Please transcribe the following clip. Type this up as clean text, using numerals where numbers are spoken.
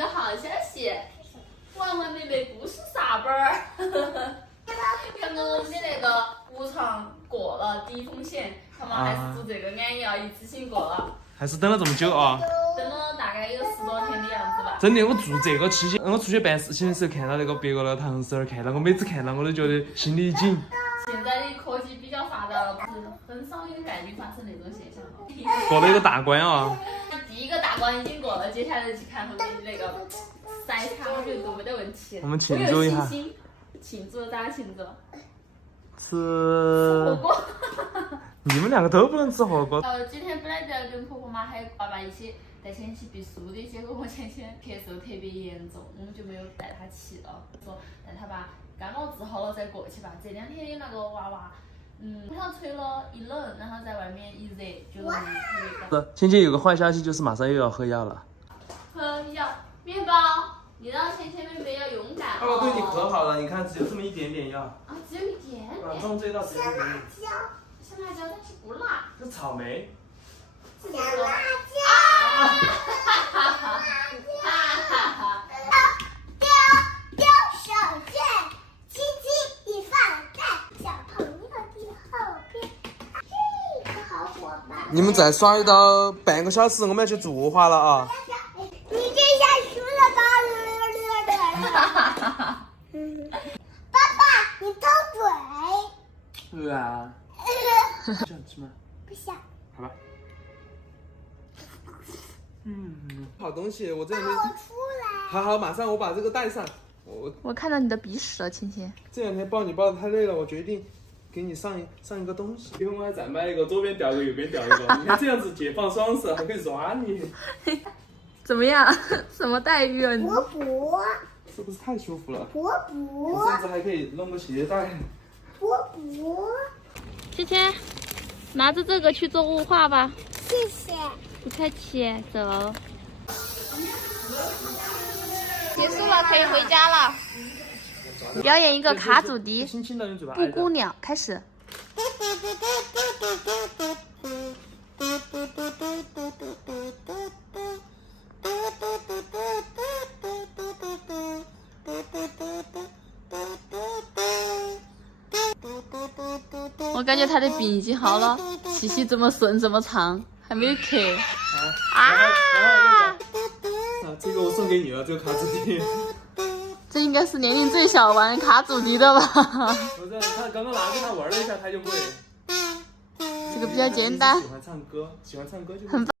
个好消息，玩完妹妹故事啥本儿？看我们的那个无偿过了第一风险，他们还是做这个安要一次性过了。还是等了这么久啊！等了大概有10多天的样子吧。真的，我做这个期间，我出去办事情的时候，看到那个别个那个同事看到我，每次看到我都觉得心里一紧。现在的科技比较发达了，不是很少有概率发生那种现象了。过了一个大关啊！第一个大关已经过了，接下来就看后面那个筛查，我觉得都没得问题。我们庆祝一下。庆祝咋庆祝？吃火锅。你们2个都不能吃火锅。今天本来就要跟婆婆妈还有爸爸一起带芊芊避暑的，结果我芊芊咳嗽特别严重，我们就没有带她去了，说带她把感冒治好了再过去吧。这2天那个娃娃，空调吹了一冷，然后在外面一热就容易特别高。芊芊有个坏消息，就是马上又要喝药了。喝药，面包，你让芊芊妹妹要勇敢哦。我都已经喝好了，你看只有这么一点点药。啊，只有一点点。中这道只有一点点。小辣椒，但是不辣。是草莓。小辣椒。哈哈哈！丢手绢，轻轻一放在小朋友的后边，这个好伙伴。你们再耍一到半个小时，我们要去做花了啊！你这下输了吧？爸爸，你偷嘴。啊。想吃吗？不想。好吧。好东西，我这两天。我出来。好，马上我把这个带上。我看到你的鼻屎了，芊芊。这2天抱你抱的太累了，我决定给你上一个东西。以后我还再买一个，左边掉一个，右边掉一个。你看这样子解放双手，还可以抓你。怎么样？什么待遇啊？伯伯。是不是太舒服了？伯伯。甚至还可以弄个鞋带。伯伯。芊芊，拿着这个去做雾化吧。谢谢。不客气，走。结束了，可以回家了。表演一个卡祖笛，布谷鸟，开始。我感觉他的病已经好了，气息这么顺，这么畅，还没有咳。这个我送给你了，这个卡祖笛。这应该是年龄最小玩卡祖笛的吧？我在他刚刚拿给他玩了一下，他就会。这个比较简单。喜欢唱歌就。很棒。